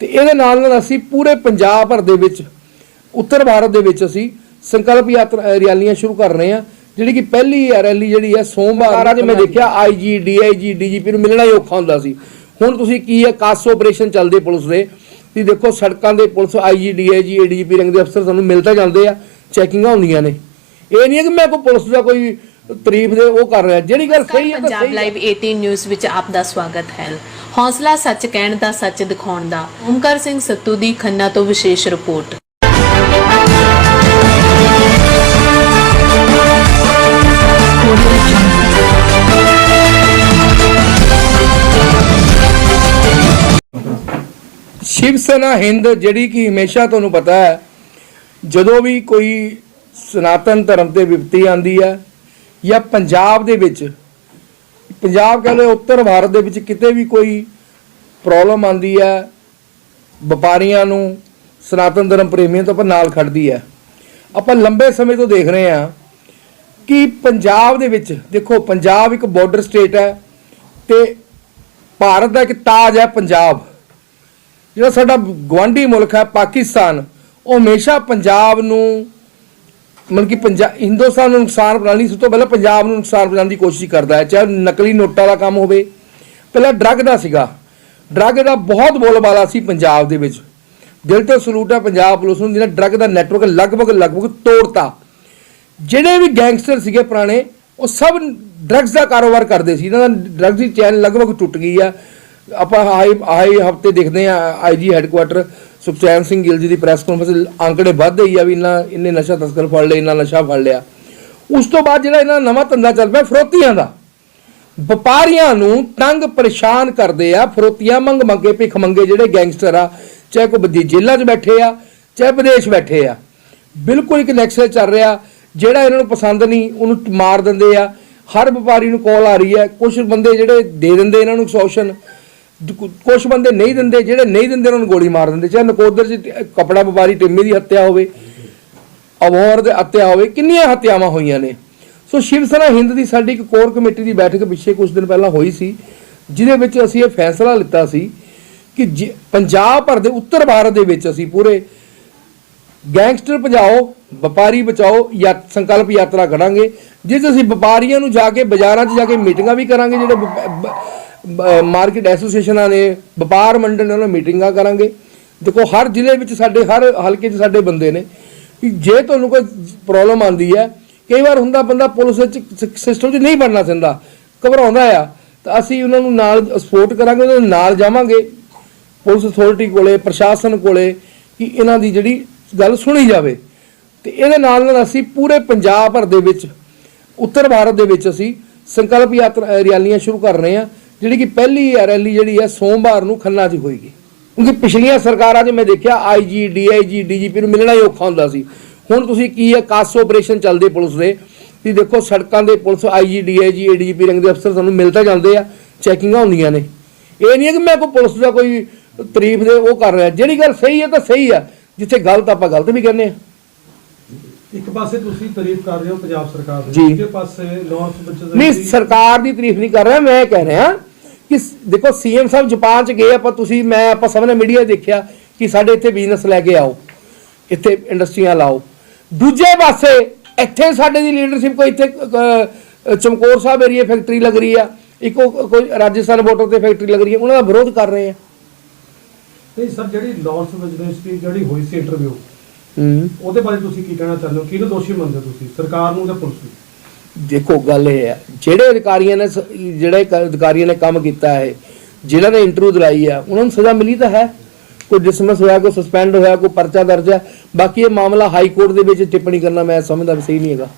ਤੇ ਇਹਦੇ ਨਾਲ ਨਾਲ ਅਸੀਂ ਪੂਰੇ ਪੰਜਾਬ ਭਰ ਦੇ ਵਿੱਚ ਉੱਤਰ ਭਾਰਤ ਦੇ ਵਿੱਚ ਅਸੀਂ ਸੰਕਲਪ ਯਾਤਰਾ ਰੈਲੀਆਂ ਸ਼ੁਰੂ ਕਰ ਰਹੇ ਹਾਂ। ਜਿਹੜੀ ਕਿ ਪਹਿਲੀ ਰੈਲੀ ਜਿਹੜੀ ਹੈ ਸੋਮਵਾਰ ਅੱਜ ਮੈਂ ਦੇਖਿਆ ਆਈਜੀ ਡੀਆਈਜੀ ਡੀਜੀਪੀ ਨੂੰ ਮਿਲਣਾ ਹੀ ਔਖਾ ਹੁੰਦਾ ਸੀ। ਹੁਣ ਤੁਸੀਂ ਕੀ ਹੈ ਕਾਸ ਆਪਰੇਸ਼ਨ ਚੱਲਦੇ ਪੁਲਿਸ ਦੇ। ਤੁਸੀਂ ਦੇਖੋ ਸੜਕਾਂ ਦੇ ਪੁਲਿਸ ਆਈਜੀ ਡੀਆਈਜੀ ਏਡੀਜੀਪੀ ਰੰਗ ਦੇ ਅਫਸਰ ਸਾਨੂੰ ਮਿਲ ਤਾਂ ਜਾਂਦੇ ਆ ਚੈਕਿੰਗਾਂ ਹੁੰਦੀਆਂ ਨੇ। ਇਹ ਨਹੀਂ ਹੈ ਕਿ ਮੈਂ ਕੋਈ ਪੁਲਿਸ ਦਾ ਕੋਈ ਤਾਰੀਫ ਦੇ ਉਹ ਕਰ ਰਿਹਾ। ਜਿਹੜੀ ਗੱਲ ਸਹੀ ਹੈ ਤਾਂ ਪੰਜਾਬ ਸਹੀ ਹੈ। ਲਾਈਵ 18 ਨਿਊਜ਼ ਵਿੱਚ ਆਪ ਦਾ ਸਵਾਗਤ ਹੈ। ਹੌਸਲਾ ਸੱਚ ਕਹਿਣ ਦਾ ਸੱਚ ਦਿਖਾਉਣ ਦਾ। ਓਮਕਾਰ ਸਿੰਘ ਸੱਤੂ ਦੀ ਖੰਨਾ ਤੋਂ ਵਿਸ਼ੇਸ਼ ਰਿਪੋਰਟ। ਸ਼ਿਵ ਸੈਨਾ ਹਿੰਦ ਜਿਹੜੀ ਕਿ ਹਮੇਸ਼ਾ ਤੁਹਾਨੂੰ ਪਤਾ ਹੈ ਜਦੋਂ ਵੀ ਕੋਈ ਸਨਾਤਨ ਧਰਮ ਤੇ ਵਿਪਤੀ ਆਂਦੀ ਹੈ ਜਾਂ ਪੰਜਾਬ ਦੇ ਵਿੱਚ, ਪੰਜਾਬ ਕਹਿੰਦੇ ਉੱਤਰ ਭਾਰਤ ਦੇ ਵਿੱਚ ਕਿਤੇ ਵੀ ਕੋਈ ਪ੍ਰੋਬਲਮ ਆਂਦੀ ਹੈ, ਵਪਾਰੀਆਂ ਨੂੰ ਸਨਾਤਨ ਧਰਮ ਪ੍ਰੇਮੀਆਂ ਤੋਂ ਆਪਾਂ ਨਾਲ ਖੜਦੀ ਹੈ। ਆਪਾਂ ਲੰਬੇ ਸਮੇਂ ਤੋਂ ਦੇਖ ਰਹੇ ਹਾਂ ਕਿ ਪੰਜਾਬ ਦੇ ਵਿੱਚ, ਦੇਖੋ ਪੰਜਾਬ ਇੱਕ ਬਾਰਡਰ ਸਟੇਟ ਹੈ ਤੇ ਭਾਰਤ ਦਾ ਇੱਕ ਤਾਜ ਹੈ ਪੰਜਾਬ। ਜਿਹੜਾ ਸਾਡਾ ਗਵਾਂਢੀ ਮੁਲਕ ਹੈ ਪਾਕਿਸਤਾਨ, ਉਹ ਹਮੇਸ਼ਾ ਪੰਜਾਬ ਨੂੰ ਮਤਲਬ ਕਿ ਪੰਜਾਬ ਹਿੰਦੁਸਤਾਨ ਨੂੰ ਨੁਕਸਾਨ ਪਹੁੰਚਾਉਣ ਲਈ ਸਭ ਤੋਂ ਪਹਿਲਾਂ ਪੰਜਾਬ ਨੂੰ ਨੁਕਸਾਨ ਪਹੁੰਚਾਉਣ ਦੀ ਕੋਸ਼ਿਸ਼ ਕਰਦਾ ਹੈ, ਚਾਹੇ ਨਕਲੀ ਨੋਟਾਂ ਦਾ ਕੰਮ ਹੋਵੇ। ਪਹਿਲਾਂ ਡਰੱਗ ਦਾ ਸੀਗਾ। ਡਰੱਗ ਦਾ ਬਹੁਤ ਬੋਲਬਾਲਾ ਸੀ ਪੰਜਾਬ ਦੇ ਵਿੱਚ। ਦਿਲ ਤੋਂ ਸਲੂਟ ਹੈ ਪੰਜਾਬ ਪੁਲਿਸ ਨੂੰ ਜਿਹੜਾ ਡਰੱਗ ਦਾ ਨੈਟਵਰਕ ਲਗਭਗ ਲਗਭਗ ਤੋੜਤਾ। ਜਿਹੜੇ ਵੀ ਗੈਂਗਸਟਰ ਸੀਗੇ ਪੁਰਾਣੇ, ਉਹ ਸਭ ਡਰੱਗਸ ਦਾ ਕਾਰੋਬਾਰ ਕਰਦੇ ਸੀ। ਇਹਨਾਂ ਦਾ ਡਰੱਗਸ ਦੀ ਚੈਨ ਲਗਭਗ ਟੁੱਟ ਗਈ ਆ। ਆਪਾਂ ਆਏ ਆਏ ਹਫ਼ਤੇ ਦੇਖਦੇ ਆ ਆਈਜੀ ਹੈੱਡਕੁਆਟਰ ਸੁਖਚੈਨ ਸਿੰਘ ਗਿੱਲ ਜੀ ਦੀ ਪ੍ਰੈਸ ਕਾਨਫਰੰਸ ਆંકੜੇ ਵੱਧਦੇ ਹੀ ਆ ਵੀ ਇਹਨਾਂ ਇਹਨੇ ਨਸ਼ਾ ਤਸਕਰ ਫੜ ਲਿਆ ਇਹਨਾਂ ਨਸ਼ਾ ਫੜ ਲਿਆ। ਉਸ ਤੋਂ ਬਾਅਦ ਜਿਹੜਾ ਇਹਨਾਂ ਦਾ ਨਵਾਂ ਧੰਦਾ ਚੱਲ ਪਿਆ, ਫਰੋਤੀਆਂ ਦਾ। ਵਪਾਰੀਆਂ ਨੂੰ ਤੰਗ ਪਰੇਸ਼ਾਨ ਕਰਦੇ ਆ, ਫਰੋਤੀਆਂ ਮੰਗ ਮੰਗੇ, ਭਿੱਖ ਮੰਗੇ ਜਿਹੜੇ ਗੈਂਗਸਟਰ ਆ, ਚਾਹੇ ਕੋਈ ਬੱਦੀ ਜੇਲ੍ਹਾਂ 'ਚ ਬੈਠੇ ਆ, ਚਾਹੇ ਵਿਦੇਸ਼ ਬੈਠੇ ਆ। ਬਿਲਕੁਲ ਇੱਕ ਨੈਕਸਲ ਚੱਲ ਰਿਹਾ, ਜਿਹੜਾ ਇਹਨਾਂ ਨੂੰ ਪਸੰਦ ਨਹੀਂ, ਉਹਨੂੰ ਮਾਰ ਦਿੰਦੇ ਆ। ਹਰ ਵਪਾਰੀ ਨੂੰ ਕਾਲ ਆ ਰਹੀ ਹੈ ਕੁਝ ਬੰਦੇ ਜਿਹੜੇ ਦੇ ਦਿੰਦੇ ਇਹਨਾਂ ਨੂੰ ਐਕਸੋਸ਼ਨ ਕੁਝ ਬੰਦੇ ਨਹੀਂ ਦਿੰਦੇ, ਜਿਹੜੇ ਨਹੀਂ ਦਿੰਦੇ ਉਹਨਾਂ ਨੂੰ ਗੋਲੀ ਮਾਰ ਦਿੰਦੇ। ਚਾਹੇ ਨਕੋਦਰ 'ਚ ਟ- ਕਪੜਾ ਵਪਾਰੀ ਟਿੰਮੀ ਦੀ ਹੱਤਿਆ ਹੋਵੇ ਅਬੋਹਰ ਦੇ ਹੱਤਿਆ ਹੋਵੇ, ਕਿੰਨੀਆਂ ਹੱਤਿਆਵਾਂ ਹੋਈਆਂ ਨੇ। ਸੋ ਸ਼ਿਵ ਸੈਨਾ ਹਿੰਦ ਦੀ ਸਾਡੀ ਇੱਕ ਕੋਰ ਕਮੇਟੀ ਦੀ ਬੈਠਕ ਪਿੱਛੇ ਕੁਝ ਦਿਨ ਪਹਿਲਾਂ ਹੋਈ ਸੀ, ਜਿਹਦੇ ਵਿੱਚ ਅਸੀਂ ਇਹ ਫੈਸਲਾ ਲਿੱਤਾ ਸੀ ਕਿ ਜੇ- ਪੰਜਾਬ ਭਰ ਦੇ ਉੱਤਰ ਭਾਰਤ ਦੇ ਵਿੱਚ ਅਸੀਂ ਪੂਰੇ ਗੈਂਗਸਟਰ ਭਜਾਓ, ਵਪਾਰੀ ਬਚਾਓ, ਯਾ ਸੰਕਲਪ ਯਾਤਰਾ ਕਰਾਂਗੇ, ਜਿਸ 'ਚ ਅਸੀਂ ਵਪਾਰੀਆਂ ਨੂੰ ਜਾ ਕੇ, ਬਾਜ਼ਾਰਾਂ 'ਚ ਜਾ ਕੇ ਮੀਟਿੰਗਾਂ ਵੀ ਕਰਾਂਗੇ, ਜਿਹੜੇ ਮਾਰਕੀਟ ਐਸੋਸੀਏਸ਼ਨਾਂ ਨੇ, ਵਪਾਰ ਮੰਡਲ ਨੇ ਉਹਨਾਂ ਨਾਲ ਮੀਟਿੰਗਾਂ ਕਰਾਂਗੇ। ਦੇਖੋ, ਹਰ ਜ਼ਿਲ੍ਹੇ ਵਿੱਚ ਸਾਡੇ, ਹਰ ਹਲਕੇ 'ਚ ਸਾਡੇ ਬੰਦੇ ਨੇ। ਕਿ ਜੇ ਤੁਹਾਨੂੰ ਕੋਈ ਪ੍ਰੋਬਲਮ ਆਂਦੀ ਹੈ, ਕਈ ਵਾਰ ਹੁੰਦਾ ਬੰਦਾ ਪੁਲਿਸ ਵਿੱਚ ਸਿਸਟਮ 'ਚ ਨਹੀਂ ਬਣਨਾ ਚਾਹੁੰਦਾ, ਘਬਰਾਉਂਦਾ ਆ, ਤਾਂ ਅਸੀਂ ਉਹਨਾਂ ਨੂੰ ਨਾਲ ਸਪੋਰਟ ਕਰਾਂਗੇ, ਉਹਨਾਂ ਦੇ ਨਾਲ ਜਾਵਾਂਗੇ। ਪੁਲਿਸ ਅਥਾਰਟੀ ਕੋਲੇ, ਪ੍ਰਸ਼ਾਸਨ ਕੋਲੇ, ਕਿ ਇਹਨਾਂ ਦੀ ਜਿਹੜੀ ਗੱਲ ਸੁਣੀ ਜਾਵੇ। ਤੇ ਇਹਦੇ ਨਾਲ ਨਾਲ ਅਸੀਂ ਪੂਰੇ ਪੰਜਾਬ ਭਰ ਦੇ ਵਿੱਚ, ਉੱਤਰ ਭਾਰਤ ਦੇ ਵਿੱਚ ਅਸੀਂ ਸੰਕਲਪ ਯਾਤਰਾ ਰੈਲੀਆਂ ਸ਼ੁਰੂ ਕਰ ਰਹੇ ਹਾਂ। ਜਿਹੜੀ ਕਿ ਪਹਿਲੀ ਰੈਲੀ ਜਿਹੜੀ ਹੈ ਸੋਮਵਾਰ ਨੂੰ ਖੰਨਾ 'ਚ ਹੋਏਗੀ। ਕਿਉਂਕਿ ਪਿਛਲੀਆਂ ਸਰਕਾਰਾਂ 'ਚ ਮੈਂ ਦੇਖਿਆ ਆਈਜੀ ਡੀਆਈਜੀ ਡੀਜੀਪੀ ਨੂੰ ਮਿਲਣਾ ਹੀ ਔਖਾ ਹੁੰਦਾ ਸੀ। ਹੁਣ ਤੁਸੀਂ ਕੀ ਹੈ ਕਾਸ ਆਪਰੇਸ਼ਨ ਚੱਲਦੇ ਪੁਲਿਸ ਦੇ। ਤੁਸੀਂ ਦੇਖੋ ਸੜਕਾਂ ਦੇ ਪੁਲਿਸ ਆਈਜੀ ਡੀਆਈਜੀ ਏਡੀਜੀਪੀ ਰੰਗ ਦੇ ਅਫਸਰ ਸਾਨੂੰ ਮਿਲ ਤਾਂ ਜਾਂਦੇ ਆ ਚੈਕਿੰਗਾਂ ਹੁੰਦੀਆਂ ਨੇ। ਇਹ ਨਹੀਂ ਹੈ ਕਿ ਮੈਂ ਕੋਈ ਪੁਲਿਸ ਦਾ ਕੋਈ ਤਾਰੀਫ ਦੇ ਉਹ ਕਰ ਰਿਹਾ। ਜਿਹੜੀ ਗੱਲ ਸਹੀ ਹੈ ਤਾਂ ਸਹੀ ਆ ਜਿੱਥੇ ਗਲਤ ਆਪਾਂ ਗਲਤ ਵੀ ਕਹਿੰਦੇ ਆ। ਇੱਕ ਪਾਸੇ ਤੁਸੀਂ ਤਾਰੀਫ ਕਰ ਰਹੇ ਹੋ ਪੰਜਾਬ ਸਰਕਾਰ ਦੀ। ਦੂਜੇ ਪਾਸੇ ਲਾਰੈਂਸ ਬੱਚਤ ਨਹੀਂ ਸਰਕਾਰ ਦੀ ਤਾਰੀਫ ਨਹੀਂ ਕਰ ਰਿਹਾ ਮੈਂ ਕਹਿ ਰਿਹਾ ਕਿ ਦੇਖੋ ਸੀਐਮ ਸਾਹਿਬ ਜਾਪਾਨ ਚ ਗਏ ਆਪਾਂ ਤੁਸੀਂ ਮੈਂ ਆਪਾਂ ਸਭ ਨੇ ਮੀਡੀਆ ਦੇਖਿਆ ਕਿ ਸਾਡੇ ਇੱਥੇ ਬਿਜ਼ਨਸ ਲੈ ਕੇ ਆਓ ਇੱਥੇ ਇੰਡਸਟਰੀਆਂ ਲਾਓ। ਦੂਜੇ ਪਾਸੇ ਇੱਥੇ ਸਾਡੇ ਦੀ ਲੀਡਰਸ਼ਿਪ ਕੋਈ ਇੱਥੇ ਚਮਕੌਰ ਸਾਹਿਬ ਏਰੀਆ ਫੈਕਟਰੀ ਲੱਗ ਰਹੀ ਆ ਇੱਕੋ ਕੋਈ ਰਾਜਸਥਾਨ ਬਾਰਡਰ ਤੇ ਫੈਕਟਰੀ ਲੱਗ ਰਹੀ ਹੈ ਉਹਨਾਂ ਦਾ ਵਿਰੋਧ ਕਰ ਰਹੇ ਆ। ਨਹੀਂ ਸਰ ਜਿਹੜੀ ਲਾਰੈਂਸ ਬਿਜ਼ਨਸ ਦੀ ਜਿਹੜੀ ਹੋਈ ਸੀ ਇੰਟਰਵਿਊ ਹੂੰ। ਉਹਦੇ ਬਾਰੇ ਤੁਸੀਂ ਕੀ ਕਹਿਣਾ ਚਾਹੁੰਦੇ ਹੋ? ਕਿਹਨੂੰ ਦੋਸ਼ੀ ਮੰਨਦੇ ਤੁਸੀਂ? ਸਰਕਾਰ ਨੂੰ ਜਾਂ ਪੁਲਿਸ ਨੂੰ? ਦੇਖੋ ਗੱਲ ਇਹ ਹੈ, ਜਿਹੜੇ ਅਧਿਕਾਰੀਆਂ ਨੇ ਸ- ਜਿਹੜੇ ਅਧਿਕਾਰੀਆਂ ਨੇ ਕੰਮ ਕੀਤਾ ਹੈ, ਜਿਨ੍ਹਾਂ ਨੇ ਇੰਟਰਵਿਊ ਦਿਲਾਈ ਹੈ ਉਹਨਾਂ ਨੂੰ ਸਜ਼ਾ ਮਿਲੀ ਤਾਂ ਹੈ। ਕੋਈ ਡਿਸਮਿਸ ਹੋਇਆ, ਕੋਈ ਸਸਪੈਂਡ ਹੋਇਆ, ਕੋਈ ਪਰਚਾ ਦਰਜ ਹੈ ਬਾਕੀ ਇਹ ਮਾਮਲਾ ਹਾਈ ਕੋਰਟ ਦੇ ਵਿੱਚ ਟਿੱਪਣੀ ਕਰਨਾ ਮੈਂ ਸਮਝਦਾ ਵੀ ਸਹੀ ਨਹੀਂ ਹੈਗਾ।